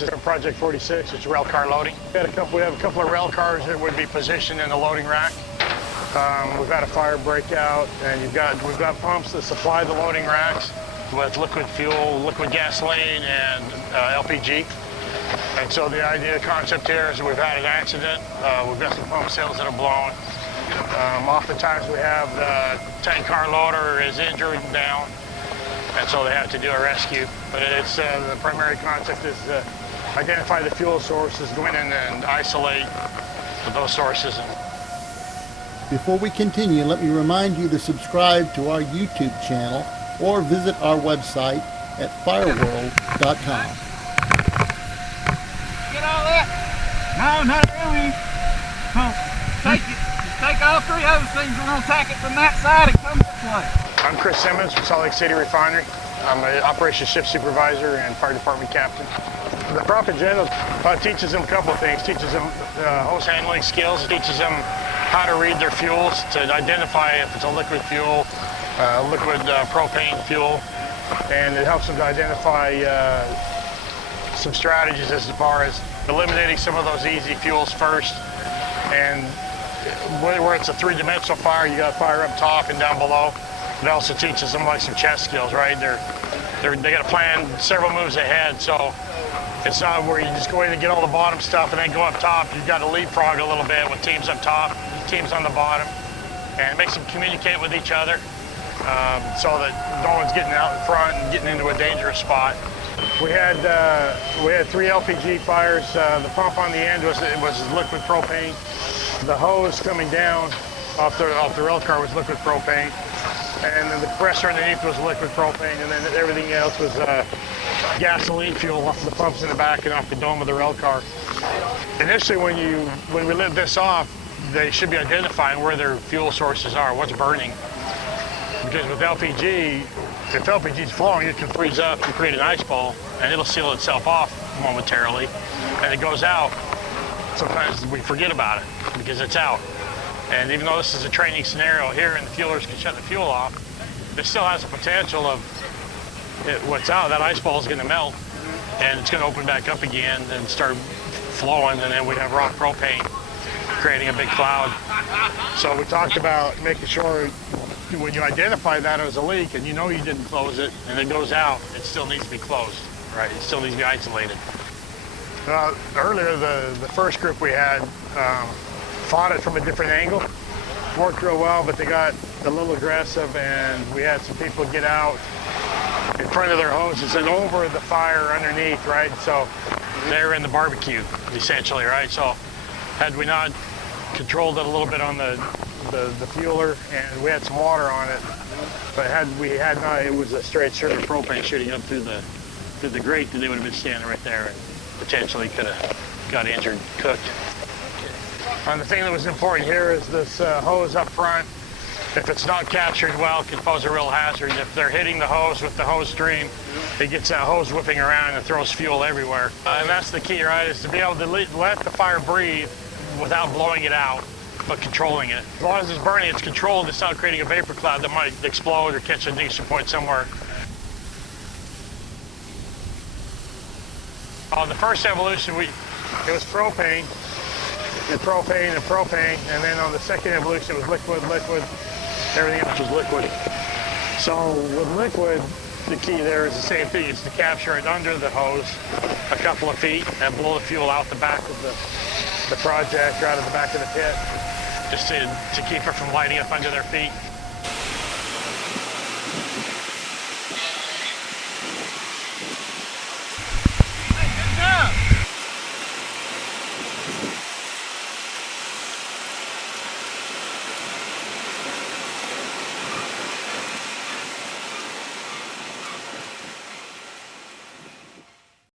This is Project 46, it's rail car loading. We have a couple of rail cars that would be positioned in the loading rack. We've had a fire breakout, and we've got pumps that supply the loading racks with liquid fuel, liquid gasoline, and LPG. And so the concept here is we've had an accident. We've got some pump seals that are blown. Oftentimes we have the tank car loader is injured and down, and so they have to do a rescue. But it's the primary concept is identify the fuel sources, go in and isolate those sources. Before we continue, let me remind you to subscribe to our YouTube channel or visit our website at fireworld.com. Get all that? No, not really. No, take it. Take all three of those things. We're going to attack it from that side and come this way. I'm Chris Simmons from Salt Lake City Refinery. I'm an operations shift supervisor and fire department captain. The prop in general teaches them a couple of things. Teaches them hose handling skills. Teaches them how to read their fuels, to identify if it's a liquid fuel, liquid propane fuel, and it helps them to identify some strategies as far as eliminating some of those easy fuels first. And where it's a three-dimensional fire, you got fire up top and down below. It also teaches them like some chess skills, right? They got to plan several moves ahead, so it's not where you just go in and get all the bottom stuff and then go up top. You've got to leapfrog a little bit with teams up top, teams on the bottom, and it makes them communicate with each other so that no one's getting out in front and getting into a dangerous spot. We had 3 LPG fires. The pump on the end was liquid propane. The hose coming down off the rail car was liquid propane, and then the compressor underneath was liquid propane, and then everything else was gasoline fuel off the pumps in the back and off the dome of the rail car. Initially, when we lit this off, they should be identifying where their fuel sources are, what's burning. Because with LPG, if LPG is flowing, it can freeze up and create an ice ball, and it'll seal itself off momentarily, and it goes out. Sometimes we forget about it because it's out. And even though this is a training scenario here and the fuelers can shut the fuel off, there still has the potential of what's out. That ice ball is going to melt, and it's going to open back up again and start flowing, and then we have raw propane creating a big cloud. So we talked about making sure when you identify that as a leak and you know you didn't close it and it goes out, it still needs to be closed, right? It still needs to be isolated. Earlier, the first group we had fought it from a different angle. Worked real well, but they got a little aggressive, and we had some people get out in front of their hoses and over the fire underneath, right? So they're in the barbecue, essentially, right? So had we not controlled it a little bit on the fueler, and we had some water on it, but had not, it was a straight stream of propane shooting up through the grate, that they would have been standing right there and potentially could have got injured, cooked. And the thing that was important here is this hose up front. If it's not captured well, it can pose a real hazard. If they're hitting the hose with the hose stream, it gets that hose whipping around and throws fuel everywhere. And that's the key, right, is to be able to let the fire breathe without blowing it out, but controlling it. As long as it's burning, it's controlled. It's not creating a vapor cloud that might explode or catch a ignition point somewhere. On the first evolution, it was propane, and propane, and then on the second evolution, it was liquid, everything else was liquid. So with liquid, the key there is the same thing. It's to capture it under the hose a couple of feet and blow the fuel out the back of the project or out of the back of the pit, just to keep it from lighting up under their feet.